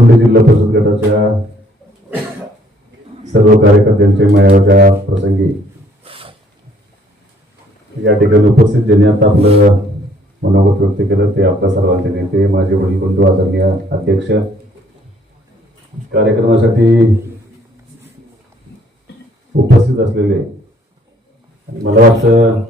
फुसुंडी जिल्हा परिषद गटाच्या सर्व कार्यकर्त्यांचे मेळाव्याच्या प्रसंगी या ठिकाणी उपस्थित ज्यांनी आता आपलं मनोगत व्यक्त केलं ते आपल्या सर्वांचे नेते, माझे वडील बंधू, आदरणीय अध्यक्ष, कार्यक्रमासाठी उपस्थित असलेले, मला वाटतं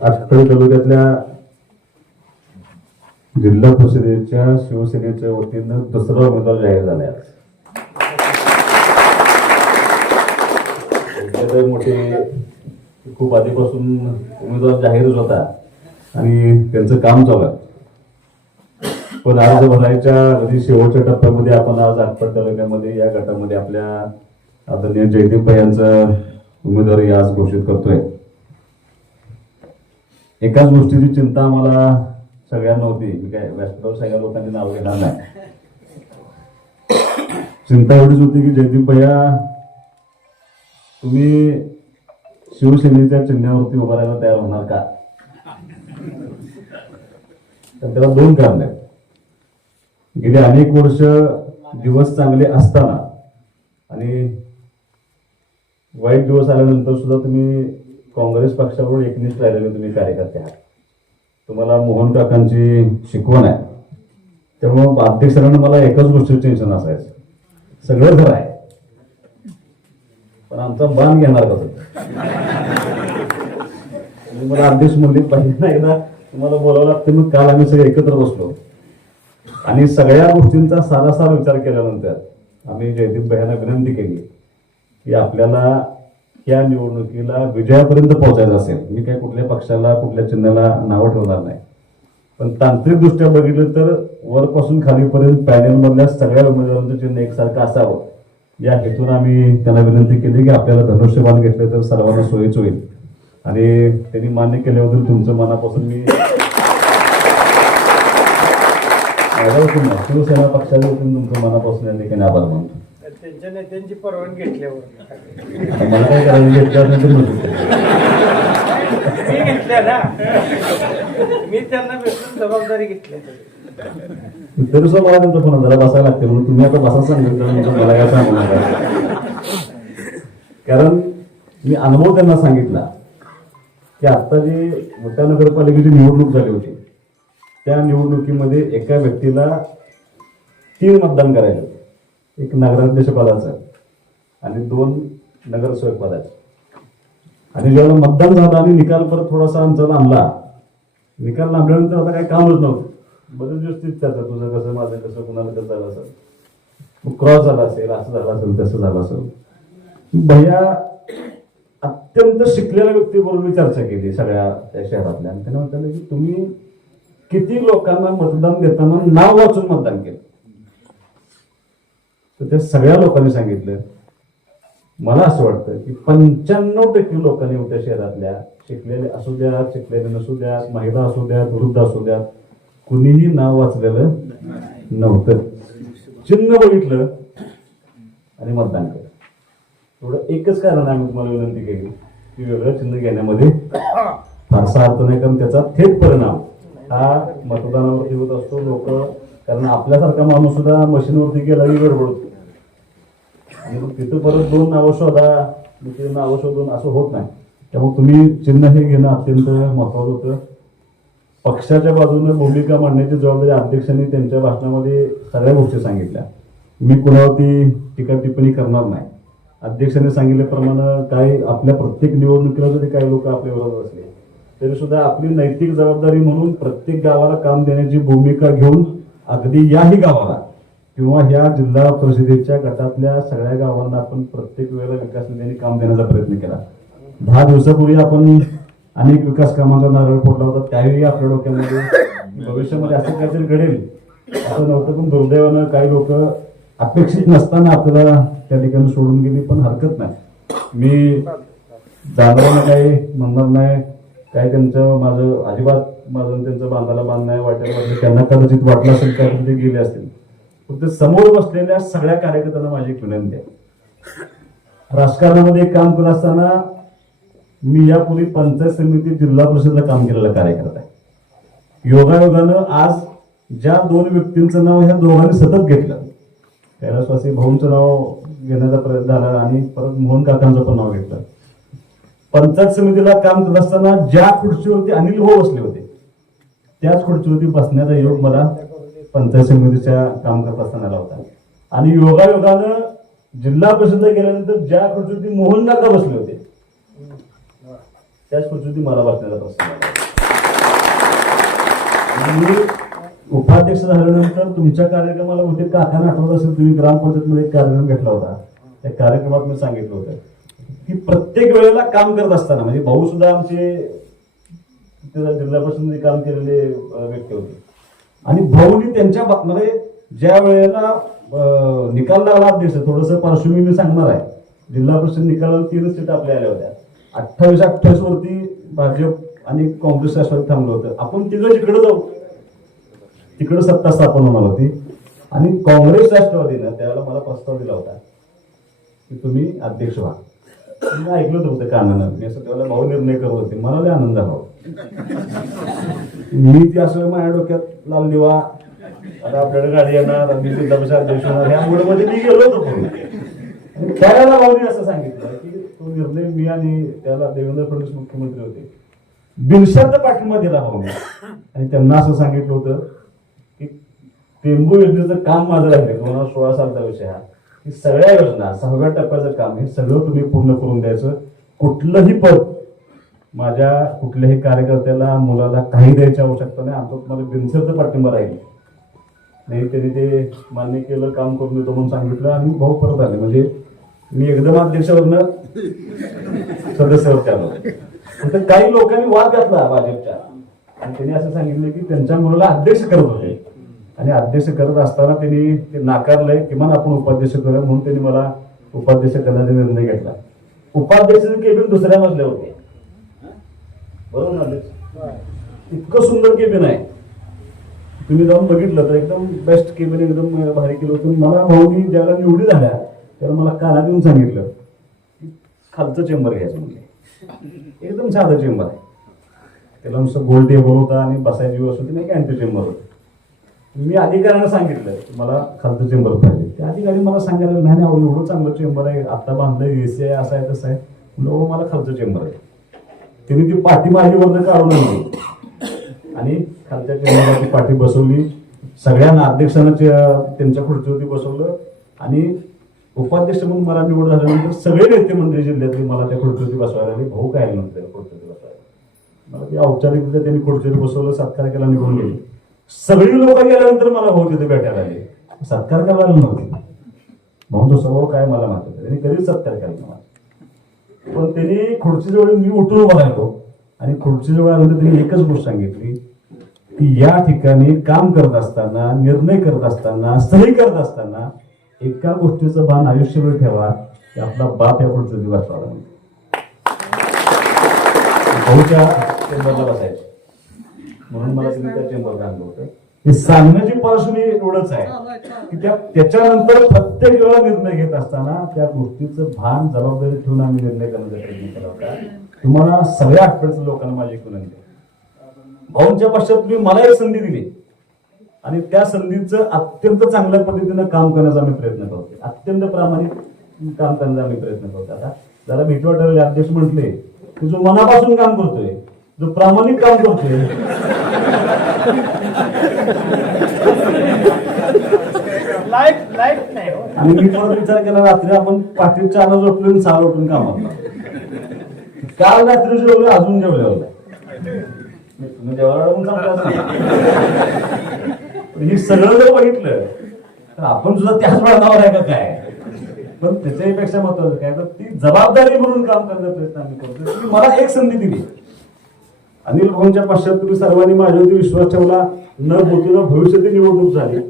आटपाडी तालुक्यातल्या जिल्हा परिषदेच्या शिवसेनेच्या वतीनं दुसरा उमेदवार जाहीर झाला आहे. मोठे खूप आधीपासून उमेदवार जाहीरच होता आणि त्यांचं काम चालू आहे. पण अर्ज भरायच्या अगदी शेवटच्या टप्प्यामध्ये आपण आज आटपाडी तालुक्यामध्ये या गटामध्ये आपल्या आदरणीय जयदीप यांचं उमेदवारी आज घोषित करतोय. एकाच गोष्टीची चिंता आम्हाला सगळ्यांना होती. मी काय व्यासपीठावर सगळ्या लोकांची नाव घेणार नाही. चिंता एवढीच होती की जयदीप भैया तुम्ही शिवसेनेच्या चिन्हावरती उभा राहायला तयार होणार का? तर त्याला दोन कारण आहेत. गेली अनेक वर्ष दिवस चांगले असताना आणि वाईट दिवस आल्यानंतर सुद्धा तुम्ही काँग्रेस पक्षाबरोबर एकनिष्ठ राहिलेले तुम्ही कार्यकर्ते आहात. तुम्हाला मोहन काकांची शिकवण आहे. त्यामुळे अध्यक्षांना मला एकाच गोष्टीचं टेन्शन असायचं, सगळं खरं आहे पण आमचा बाण घेणार कसं. मला अध्यक्ष म्हणले पाहिजे ना एकदा तुम्हाला बोलावं लागतं. मग काल आम्ही सगळे एकत्र बसलो आणि सगळ्या गोष्टींचा सारासार विचार केल्यानंतर आम्ही जयदीप भैयांना विनंती केली की आपल्याला या निवडणुकीला विजयापर्यंत पोहोचायचं असेल, मी काही कुठल्या पक्षाला कुठल्या चिन्हाला नावं ठेवणार नाही, पण तांत्रिकदृष्ट्या बघितलं तर वरपासून खालीपर्यंत पॅनेलमधल्या सगळ्या उमेदवारांचं चिन्ह एकसारखं असावं या हेतून आम्ही त्यांना विनंती केली की आपल्याला धनुष्यबाण घेतलं तर सर्वांना सोयीच होईल. आणि त्यांनी मान्य केल्याबद्दल तुमचं मनापासून मी शिवसेना पक्षाच्या वतीने तुमचं मनापासून या ठिकाणी आभार मानतो. त्यांच्या नेत्यांची परवानगी घेतल्यावर मला काय करायचं मी घेतल्या ना, मी त्यांना भेटून जबाबदारी घेतली. तरी सुद्धा मला त्यांचा फोन जरा बसायला लागते म्हणून तुम्ही आता बसा सांगितलं मला काय सांगू नका. कारण मी अनुभव त्यांना सांगितला की आता जी मोठ्या नगरपालिकेची निवडणूक झाली होती त्या निवडणुकीमध्ये एका व्यक्तीला 3 मतदान करायचं, एक नगराध्यक्ष पदाचं आणि 2 नगरसेवक पदाचे. आणि जेव्हा मतदान झालं आणि निकाल परत थोडासा आमचा लांबला, निकाल लांबल्यानंतर आता काही कामच नव्हतं. बरेच दिवस तीच त्याचं तुझं कसं माझं कसं कुणाला कसं झालं असेल, मग क्रॉस झाला असेल, असं झालं असेल तसं झालं असेल. भैया अत्यंत शिकलेल्या व्यक्तीबरोबर मी चर्चा केली सगळ्या त्या शहरातल्या आणि त्यांना म्हटलं की तुम्ही किती लोकांना मतदान देताना नाव वाचून मतदान केलं. तर त्या सगळ्या लोकांनी सांगितलं, मला असं वाटतं की 95% लोकांनी होत्या शहरातल्या, शिकलेले असू द्या शिकलेले नसू द्या, महिला असू द्या वृद्ध असू द्या, कुणीही नाव वाचलेलं नव्हतं. चिन्ह बघितलं आणि मतदान केलं. एवढं एकच कारण आम्ही तुम्हाला विनंती केली की वेगळं चिन्ह घेण्यामध्ये फारसा अर्थ नाही, कारण त्याचा थेट परिणाम हा मतदानावरती होत असतो. लोक कारण आपल्यासारखा माणूस सुद्धा मशीनवरती गेला की गडबडतो आणि मग तिथं परत 2 नावं शोधा, ते नावं शोधून असं होत नाही. त्यामुळे तुम्ही चिन्ह हे घेणं अत्यंत महत्वाचं होतं. पक्षाच्या बाजूने भूमिका मांडण्याची जबाबदारी अध्यक्षांनी त्यांच्या भाषणामध्ये सगळ्या गोष्टी सांगितल्या. मी कुणावरती टीका टिप्पणी करणार नाही. अध्यक्षांनी सांगितल्याप्रमाणे काय आपल्या प्रत्येक निवडणुकीला जरी काही लोक आपल्या विरोधात असले तरी सुद्धा आपली नैतिक जबाबदारी म्हणून प्रत्येक गावाला काम देण्याची भूमिका घेऊन अगदी याही गावाला किंवा ह्या जिल्हा परिषदेच्या गटातल्या सगळ्या गावांना आपण प्रत्येक वेळेला विकास निधीने काम देण्याचा प्रयत्न केला. 10 दिवसापूर्वी आपण अनेक विकास कामांचा नारळ फोडला होता. त्यावेळी आपल्या डोक्यामध्ये भविष्यामध्ये असं काहीतरी घडेल असं नव्हतं, पण दुर्दैवानं काही लोक अपेक्षित नसताना आपल्याला त्या ठिकाणी सोडून गेली. पण हरकत नाही, मी जाणाऱ्यांना काही म्हणणार नाही. काय त्यांचं माझं अजिबात माझं त्यांचं बांधायला बांध नाही वाटायला वाटलं, त्यांना कदाचित वाटलं असेल त्यामध्ये गेले असतील. फक्त समोर बसलेल्या सगळ्या कार्यकर्त्यांना माझी एक विनंती आहे. राजकारणामध्ये काम करत असताना मी यापूर्वी पंचायत समिती जिल्हा परिषदला काम केलेलं कार्यकर्ता आहे. योगायोगानं आज ज्या दोन व्यक्तींचं नाव ह्या दोघांनी सतत घेतलं, कैलासवासी भाऊंचं नाव घेण्याचा प्रयत्न झाला आणि परत मोहन काकांचं पण नाव घेतलं. पंचायत समितीला काम करत असताना ज्या खुर्चीवरती अनिल भाऊ बसले होते त्याच खुर्चीवरती बसण्याचा योग मला पंचायत समितीच्या काम करत असताना आला होता. आणि योगायोगानं जिल्हा परिषदला गेल्यानंतर ज्या खुर्चीवरती मोहन काका बसले होते त्याच खुर्चीवरती मला बसण्याचा प्रश्न आला. मी उपाध्यक्ष झाल्यानंतर तुमच्या कार्यक्रमाला होते, काकांना आठवत असेल, तुम्ही ग्रामपंचायतमध्ये एक कार्यक्रम घेतला होता. त्या कार्यक्रमात मी सांगितलं होतं की प्रत्येक वेळेला काम करत असताना, म्हणजे भाऊ सुद्धा आमचे जिल्हा परिषदेमध्ये काम केलेले व्यक्ती होते, आणि भाऊनी त्यांच्या बातमध्ये ज्या वेळेला निकाल लागला अध्यक्ष, थोडस पार्श्वभूमी मी सांगणार आहे. जिल्हा परिषद निकालाला 3 सीट आपल्या आल्या होत्या. 28-28 वरती भाजप आणि काँग्रेस राष्ट्रवादी थांबलं होतं. आपण तिकडे जिकडे जाऊ तिकडे सत्ता स्थापन होणार होती. आणि काँग्रेस राष्ट्रवादीनं त्यावेळेला मला प्रस्ताव दिला होता की तुम्ही अध्यक्ष व्हा. मी ऐकलं होतं कानानं. मी असं त्यावेळेला भाऊ निर्णय करत होते. मला लय आनंद झाला. मी ती असं माझ्या डोक्यात लाल दिवा, आता आपल्याकडे गाडी येणार, मी जिल्हा परिषद अध्यक्ष होणार, ह्या मूडमध्ये मी गेलो होतो पूर्ण. आणि त्यावेळेला भाऊनी असं सांगितलं की तो निर्णय मी आणि त्याला देवेंद्र फडणवीस मुख्यमंत्री होते, बिनशर्त पाठिंबा दिला भाऊनी. आणि त्यांना असं सांगितलं होतं की टेंबू योजनेचं काम माझं राहिले, 2016 सालचा विषय हा, की सगळ्या योजना 6व्या टप्प्याचं काम हे सगळं तुम्ही पूर्ण करून द्यायचं. कुठलंही पद माझ्या कुठल्याही कार्यकर्त्याला, मुलाला काही द्यायची आवश्यकता नाही, आमचा तुम्हाला बिनशर्त पाठिंबा राहील. नाही त्यांनी ते मान्य केलं, काम करून देतो म्हणून सांगितलं आणि भाऊ परत आले. म्हणजे मी एकदम अध्यक्षावरनं सदस्यावर आलो. तर काही लोकांनी वाद घातला भाजपच्या, आणि त्यांनी असं सांगितलं की त्यांच्या मुलाला अध्यक्ष करत होते, आणि अध्यक्ष करत असताना त्यांनी ते नाकारलंय, किमान आपण उपाध्यक्ष करूया, म्हणून त्यांनी मला उपाध्यक्ष करण्याचा निर्णय घेतला. उपाध्यक्षाचे केबिन दुसऱ्या मजल्या होते, बरोबर ना? इतकं सुंदर केबिन आहे, तुम्ही जाऊन बघितलं तर एकदम बेस्ट केबिन, एकदम भारी केलं होतं. मला भाऊनी ज्याला निवडी झाल्या त्याला मला कानात येऊन सांगितलं की खालचं चेंबर घ्यायचं म्हणजे. एकदम साधं चेंबर आहे, त्याला नुसतं गोल टेबल होता आणि बसायची व्यवस्था होती, नाही अँटी चेंबर होतं. मी अधिकाऱ्यांना सांगितलं मला खालचं चेंबर पाहिजे. त्या अधिकारी मला सांगायला नाही नाही एवढं चांगलं चेंबर आहे, आता बांधलं, एसी आहे, असं आहे तसं आहे. म्हणलं मला खालचं चेंबर आहे. त्यांनी ती पाठी माझी वरनं काढून आणली आणि खालच्या चेंबरची पाठी बसवली. सगळ्यांना अध्यक्षांना त्यांच्या खुर्चीवरती बसवलं, आणि उपाध्यक्ष म्हणून मला निवड झाल्यानंतर सगळे नेते मंडळी जिल्ह्यातले मला त्या खुर्चीवरती बसवायला लागले. भाऊ काय नव्हतं खुर्चीवरती बसवायला, मला ते औपचारिकरित्या त्यांनी खुर्चीवरती बसवलं, सत्कार केला, निघून गेले. सगळी लोक गेल्यानंतर मला भाऊ तिथे भेटायला आले, सत्कार करायला नव्हते. भाऊ तो स्वभाव काय मला माहित होतं, त्यांनी कधीच सत्कार केला नव्हता. पण त्यांनी खुर्चीजवळ मी उठून उभा राहिलो, आणि खुर्चीजवळ आल्यानंतर त्यांनी एकच गोष्ट सांगितली की या ठिकाणी काम करत असताना, निर्णय करत असताना, सही करत असताना एका गोष्टीचं भान आयुष्यभर ठेवा की आपला बाप या खुर्चीवरती बसला. भाऊच्या चेंबरला बसायचं म्हणून मला तुम्ही त्या चेंबरला आणलं होतं. हे सांगण्याची पार्श्वभूमी एवढंच आहे की त्याच्यानंतर प्रत्येक वेळा निर्णय घेत असताना त्या गोष्टीचं भान, जबाबदारी ठेवून आम्ही निर्णय करण्याचा प्रयत्न केला होता. तुम्हाला सगळ्या आठवड्याच्या लोकांना माझी एक विनंती आहे, भाऊंच्या पश्चात तुम्ही मला एक संधी दिली, आणि त्या संधीचं अत्यंत चांगल्या पद्धतीनं काम करण्याचा आम्ही प्रयत्न करतो, अत्यंत प्रामाणिक काम करण्याचा आम्ही प्रयत्न करतो. आता जरा भीती वाटायला अध्यक्ष म्हटले की जो मनापासून काम करतोय, जो प्रामाणिक काम करतोय, आणि मी परत विचार केला, रात्री आपण पाठी 4 उठलो आणि 6 उठून कामाला. काल रात्री जेवलं, अजून जेवलं, तुम्ही जेवायला हे सगळं जर बघितलं तर आपण सुद्धा त्याच वळणावर आहे का काय. पण त्याच्यापेक्षा महत्वाचं काय तर ती जबाबदारी म्हणून काम करण्याचा प्रयत्न आम्ही करतो. तुम्ही मला एक संधी दिली, अनिल भाऊंच्या पश्चात तुम्ही सर्वांनी माझ्यावरती विश्वास ठेवला, न बोलून भविष्यातील निवडणूक झाली,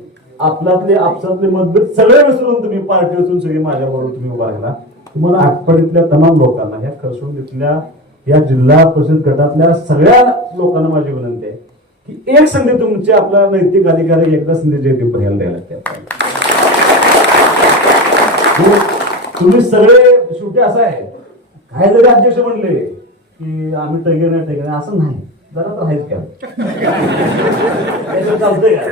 आपल्यातले आपसातले मतभेद सगळे विसरून तुम्ही पार्टी असून सगळे माझ्याबरोबर तुम्ही उभा राहिला. तुम्हाला आटपाडीतल्या तमाम लोकांना, ह्या खरसुंडीतल्या या जिल्हा परिषद गटातल्या सगळ्या लोकांना माझी विनंती आहे की एक संधी तुमची आपला नैतिक अधिकारी एकदा संधी जयदीप भैयाला द्यायला लागते. तुम्ही सगळे शेवटी असं आहे, काय जरी अध्यक्ष म्हणले की आम्ही टगे नाही टगे नाही असं नाही, जरा तर आहेच काय चालतंय का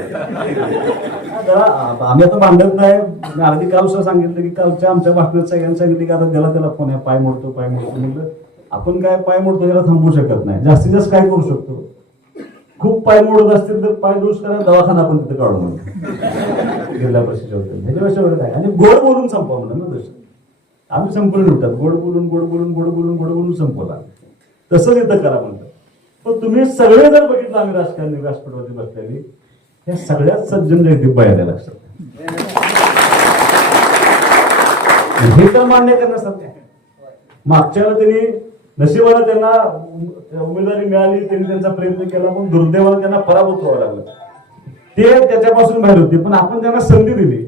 जरा आम्ही आता भांडत नाही. मी अगदी काल सुद्धा सांगितलं की कालच्या आमच्या भाषणात सगळ्यांनी सांगितलं की आता त्याला फोन आहे, पाय मोडतो म्हटलं आपण काय पाय मोडतो त्याला थांबवू शकत नाही. जास्तीत जास्त काय करू शकतो, खूप पाय मोडत असतील तर पाय दुरुस्त करा, दवाखाना आपण तिथे काढून म्हणतो जिल्हा परिषद ह्याच्यापेक्षा एवढं काय. आणि गोड बोलून संपवा म्हणलं ना, तसं आम्ही संपलं उठतात, गोड बोलून संपवला, तसंच इथं करा म्हणतात. पण तुम्ही सगळे जर बघितलं आम्ही राजकारणी व्यासपीठावरती बसलेली, या सगळ्यात सज्जन जयदीप भाई आल्या लक्षात. हे तर मान्य करण्यासारखं आहे. मागच्या वेळेला त्यांनी नशिबाला त्यांना उमेदवारी मिळाली, त्यांनी त्यांचा प्रयत्न केला, पण दुर्दैवाला त्यांना पराभूत व्हावं लागलं. ते त्याच्यापासून बाहेर होते, पण आपण त्यांना संधी दिली,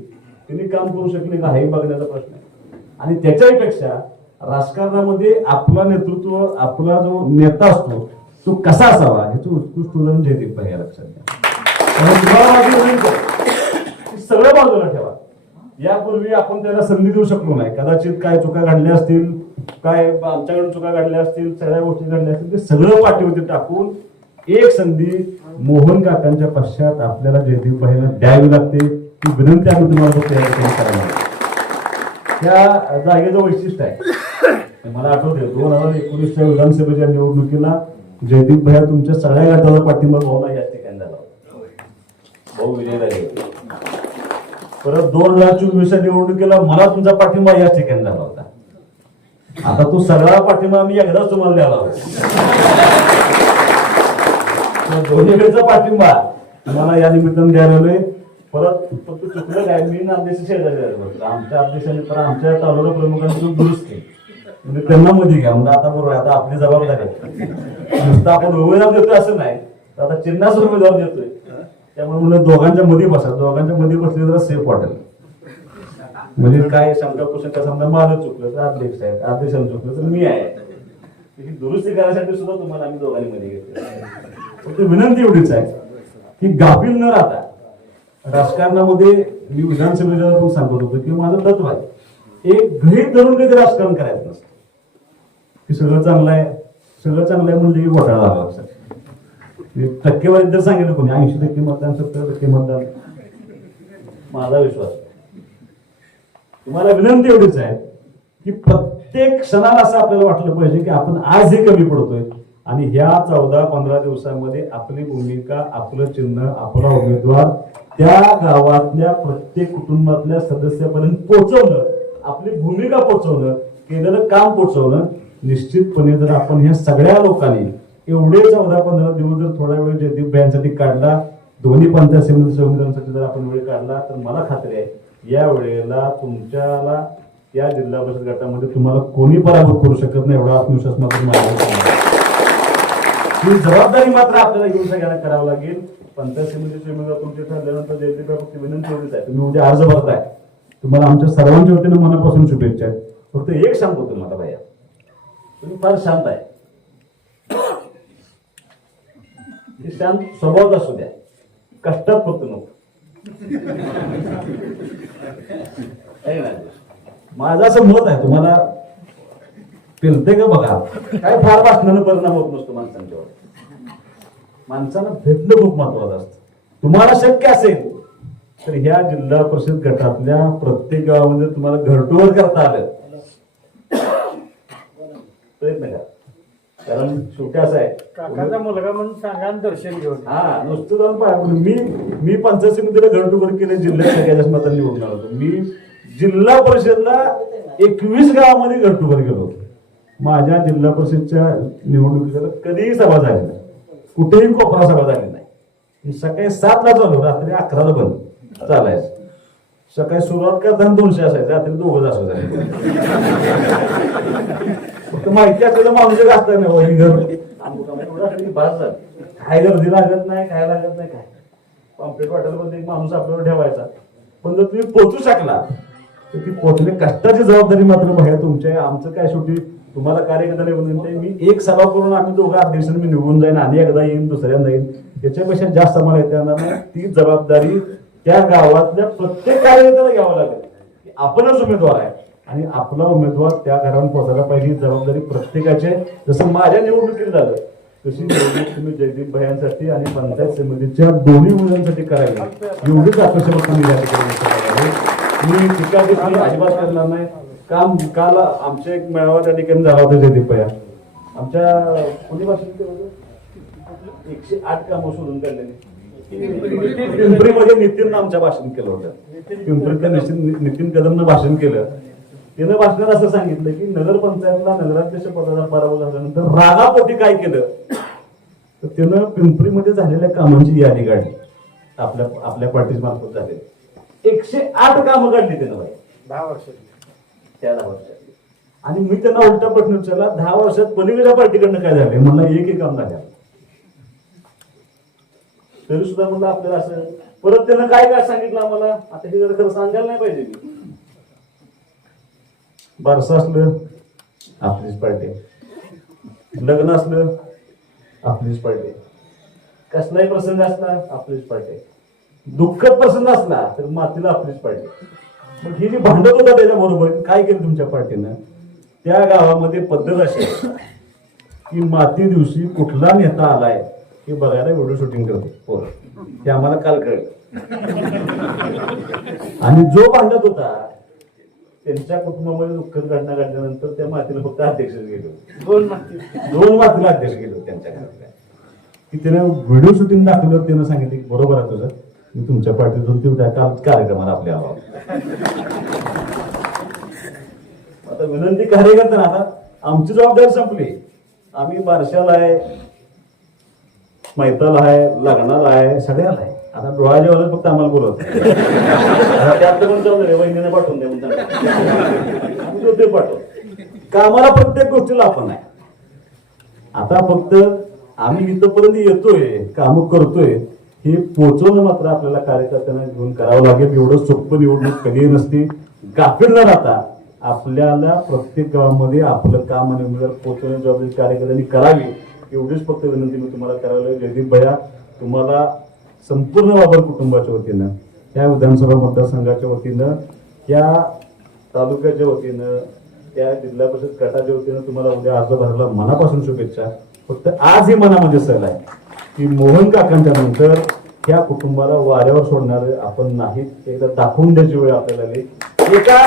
त्यांनी काम करू शकले का हे बघण्याचा प्रश्न आहे. आणि त्याच्याही पेक्षा राजकारणामध्ये आपला नेतृत्व, आपला जो नेता असतो तो कसा असावा ह्याचं उत्कृष्ट उदाहरण जयदीप भाई या लक्षात घ्या. तुम्हाला माझी विनंती आहे, सगळं बाजूला ठेवा. यापूर्वी आपण त्याला संधी देऊ शकलो नाही, कदाचित काय चुका घडल्या असतील, काय आमच्याकडून चुका घडल्या असतील, सगळ्या गोष्टी घडल्या असतील, ते सगळं पाठीवरती टाकून एक संधी मोहन काकांच्या पश्चात आपल्याला जयदीप भाईला द्यावी लागते. ती विनंती आम्ही तुम्हाला करायला. त्या जागेचं वैशिष्ट्य आहे, मला आठवते 2019च्या विधानसभेच्या निवडणुकीला जयदीप भैया तुमच्या सगळ्या गटाचा पाठिंबा भाऊला याच ठिकाणी झाला, भाऊ विजय झाले. परत 2024च्या निवडणुकीला मला तुमचा पाठिंबा याच ठिकाणी झाला होता. आता तो सगळा पाठिंबा मी एकदाच तुम्हाला द्यायला होता. दोन्हीकडचा पाठिंबा तुम्हाला या निमित्तानं द्यायला आलोय. परत फक्त चुकलं काय, मी नांदेशी शेजारी आमच्या अध्यक्षांनी तर आमच्या तालुका प्रमुखांनी दुरुस्त केली, म्हणजे त्यांना मध्ये घ्या म्हणजे आता बरोबर आता आपली जबाबदारी नुसतं आपण उमेदवार देतोय असं नाही, तर आता चिन्हाच उमेदवार देतोय, त्यामुळे म्हणजे दोघांच्या मध्ये बसा, दोघांच्या मध्ये बसले जरा सेफ वाटेल. म्हणजे काय शंका कुशंका समजा माझं चुकलं तर अध्यक्ष आहे, अध्यक्षांना चुकलं तर मी आहे, ही दुरुस्ती करायसाठी सुद्धा तुम्हाला आम्ही दोघांनी मध्ये घेतलं. फक्त विनंती एवढीच आहे की गाफील न राहता राजकारणामध्ये, मी विधानसभेला पण सांगत होतो की माझं तत्व आहे, एक गृहीत धरून कधी राजकारण करायचं नसतं की सगळं चांगलं आहे म्हणजे की घोटाळा झाला असं. टक्केवारी जर सांगितलं कोणी 80% मतदान 70% मतदान, माझा विश्वास. तुम्हाला विनंती एवढीच आहे की प्रत्येक क्षणाला असं आपल्याला वाटलं पाहिजे की आपण आज हे कमी पडतोय, आणि ह्या 14-15 दिवसांमध्ये आपली भूमिका, आपलं चिन्ह, आपला उमेदवार त्या गावातल्या प्रत्येक कुटुंबातल्या सदस्यापर्यंत पोहोचवणं, आपली भूमिका पोहोचवणं, केलेलं काम पोहोचवणं. निश्चितपणे जर आपण ह्या सगळ्या लोकांनी एवढे 14-15 दिवस जर थोडा वेळ जयदीप भाईंसाठी काढला, दोन्ही पंचायत समितीच्या उमेदवारांसाठी जर आपण वेळ काढला, तर मला खात्री आहे या वेळेला तुमच्याला या जिल्हा परिषद गटामध्ये तुम्हाला कोणी पराभूत करू शकत नाही, एवढा आत्मविश्वास मात्र माझ्या. ही जबाबदारी मात्र आपल्याला घेऊन सगळ्यांना करावं लागेल. पंचायत समितीचे उमेदवार तुमचे ठरल्यानंतर जयदीप फक्त विनंती एवढीच आहे, तुम्ही उद्या अर्ज भरताय, तुम्हाला आमच्या सर्वांच्या वतीनं मनापासून शुभेच्छा आहेत. फक्त एक सांगतो तुम्हाला भैया, तुम्ही फार शांत आहे, शांत स्वभावात असू द्या, कष्टात फक्त नको. माझं असं मत आहे, तुम्हाला पेलते का बघा, काय फार भाषणानं परिणाम होत नसतो माणसांच्यावर. माणसांना भेटणं खूप महत्वाचं असतं. तुम्हाला शक्य असेल तर ह्या जिल्हा परिषद गटातल्या प्रत्येक गावामध्ये तुम्हाला घरटोवर करता आलं, प्रयत्न करा. कारण शेवटी असं आहे, काकाचा मुलगा म्हणून सांगा दर्शन घेऊन. हा नुसतं जाऊन पाहिजे. मी पंचायत समितीला घरटोवर केले, जिल्ह्यात सगळ्याच मतांनी निवडून आलो होतो. मी जिल्हा परिषदला 21 गावामध्ये घरटोवर गेलो होतो. माझ्या जिल्हा परिषदच्या निवडणुकीला कधीही सभा झाली नाही, कुठेही कोपरा सभा झाली नाही. सकाळी 7ला चालू, रात्री 11ला बंद चालायचं. सकाळी सुरुवात करताना 200 असायचं, रात्री 2 असायचं. फक्त माहिती असलेलं माणूस असतात नाही, घर काय गर्दी लागत नाही, काय लागत नाही, काय पॉम्पलेट वाटायला एक माणूस आपल्यावर ठेवायचा. पण जर तुम्ही पोहोचू शकला तर ती पोहोचणे कष्टाची जबाबदारी मात्र भैया तुमच्या. आमचं काय शेवटी तुम्हाला कार्यकर्त्याला विनंती, मी एक सभा करून आम्ही दोघं अध्यक्षांनी मी निवडून जाईन, आणि एकदा येईन, दुसऱ्यांदा येईन, याच्यापेक्षा जास्त आम्हाला येता येणार नाही. ती जबाबदारी त्या गावातल्या प्रत्येक कार्यकर्त्याला घ्यावं लागेल. आपणच उमेदवार आहे आणि आपला उमेदवार त्या घरावर पोहोचायला पाहिजे. जबाबदारी प्रत्येकाचे, जसं माझ्या निवडणुकीत झालं तशी निवडणूक तुम्ही जयदीप भैयांसाठी आणि पंचायत समितीच्या दोन्ही मुलांसाठी करावी एवढीच अपेक्षा फक्त मी या ठिकाणी व्यक्त करणार आहे. मी टीका टिप्पणी अजिबात करणार नाही. काल आमच्या एक मेळावा त्या ठिकाणी झाला होता जयदीप भैया. आमच्या कोणी भाषण केलं होतं? 108 कामं शोधून काढलेली. पिंपरीमध्ये नितीन आमच्या भाषण केलं होतं. पिंपरीच्या नितीन कदमनं भाषण केलं. त्यानं भाषणात असं सांगितलं की नगरपंचायतला नगराध्यक्ष पदाचा पराभव झाल्यानंतर रागापोटी काय केलं तर त्यानं पिंपरीमध्ये झालेल्या कामांची यादी काढली. आपल्या पार्टी मार्फत झाले 108 कामं काढली त्यानं बाई 10 वर्ष. त्या 10 वर्षात. आणि मी त्यांना उलटा प्रश्न विचारला, 10 वर्षात पलीकडच्या पार्टीकडनं काय झाले? म्हणला एकही काम झालं. तरी सुद्धा म्हणलं आपल्याला असं परत त्यानं काय काय सांगितलं आम्हाला, आता हे जर खरं सांगायला नाही पाहिजे मी. बारसं असलं आपलीच पार्टी, लग्न असलं आपलीच पार्टी, कसलाही प्रसंग असला आपलीच पार्टी, दुःखद प्रसंग असला तर मातीला आपलीच पार्टी. मग ही जी भांडत होता त्याच्याबरोबर काय केलं तुमच्या पार्टीनं? त्या गावामध्ये पद्धत अशी आहे की माती दिवशी कुठला नेता आलाय हे बघायला व्हिडिओ शूटिंग करतो. ते आम्हाला काल कळलं. आणि जो भांडत होता त्यांच्या कुटुंबामध्ये दुःखद घटना घडल्यानंतर त्या मातीला फक्त अध्यक्ष गेलो. 2 मातीला अध्यक्ष गेलो त्यांच्या घरातल्या. की त्यानं व्हिडिओ शूटिंग दाखवलं. त्यानं सांगितलं बरोबर आहे तुझं, मी तुमच्या पार्टीतून ते काल कार्यक्रमाला आपल्या आवाज. आता विनंती कार्यकर्ता, आता आमची जबाबदारी संपली. आम्ही बारशाला आहे, मैताला आहे, लग्नाला आहे, सगळ्याला आहे. आता डोळ्याच्या वेळेला फक्त आम्हाला बोलवत त्यात पण जबाबदारी वहिनीने पाठवून द्या म्हणतात. ते पाठव कामाला प्रत्येक गोष्टीला आपण आहे. आता फक्त आम्ही इथपर्यंत येतोय, काम करतोय, हे पोहोचवणं मात्र आपल्याला कार्यकर्त्यांना घेऊन करावं लागेल. एवढं सोपं निवडणूक कधी नसते. गाफील न राहता आपल्याला प्रत्येक गावामध्ये आपलं काम आणि उमेदवार पोहोचवण्याची जबाबदारी कार्यकर्त्यांनी करावी. एवढीच फक्त विनंती मी तुम्हाला करायला लागेल. जयदीप भैया, तुम्हाला संपूर्ण बाबर कुटुंबाच्या वतीनं, त्या विधानसभा मतदारसंघाच्या वतीनं, त्या तालुक्याच्या वतीनं, त्या जिल्हा परिषद गटाच्या वतीनं तुम्हाला उद्या अर्ज भरायला मनापासून शुभेच्छा. फक्त आज ही मनामध्ये सहल आहे की मोहन काकांच्या नंतर ह्या कुटुंबाला वाऱ्यावर सोडणारे आपण नाहीत. एकदा दाखवून द्यायची वेळ आपल्याला आली. एका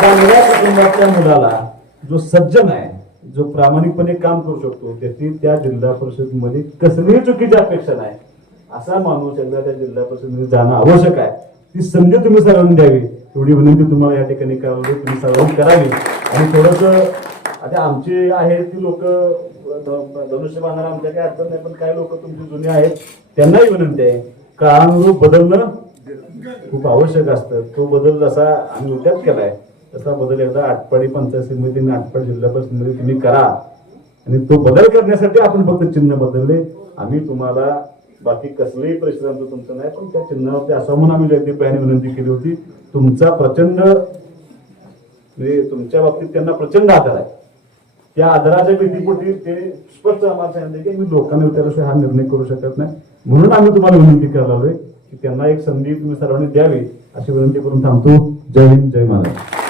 चांगल्या कुटुंबातल्या मुलाला जो सज्जन आहे, जो प्रामाणिकपणे काम करू शकतो, त्याची त्या जिल्हा परिषदेमध्ये कसलीही चुकीची अपेक्षा नाही असा माणूस एकदा त्या जिल्हा परिषदेमध्ये जाणं आवश्यक आहे. ती संधी तुम्ही सर्वांनी द्यावी एवढी विनंती तुम्हाला या ठिकाणी करावी. तुम्ही सर्वांनी करावी. आणि थोडस आता आमची आहे ती लोक धनुष्य बांधणार आमच्या काही अडचण नाही, पण काही लोक तुमची जुने आहेत त्यांनाही विनंती आहे, काळानुरूप बदलणं खूप आवश्यक असतं. तो बदल जसा आम्ही उद्याच केलाय तसा बदल एकदा आटपाडी पंचायत समितीने, आटपाडी जिल्हा परिषदेमध्ये तुम्ही करा. आणि तो बदल करण्यासाठी आपण फक्त चिन्ह बदलले. आम्ही तुम्हाला बाकी कसलंही परिश्रम तुमचं नाही, पण त्या चिन्हावरती असं म्हणून आम्ही जयदीप भैयांनी विनंती केली होती. तुमचा प्रचंड म्हणजे तुमच्या बाबतीत त्यांना प्रचंड आदर आहे. त्या आदराच्या भीतीपोटी ते स्पष्ट आम्हाला सांगितले की मी लोकांना विचारल्याशिवाय हा निर्णय करू शकत नाही. म्हणून आम्ही तुम्हाला विनंती करायला लागलोय की त्यांना एक संधी तुम्ही सर्वांनी द्यावी अशी विनंती करून थांबतो. जय हिंद, जय महाराष्ट्र.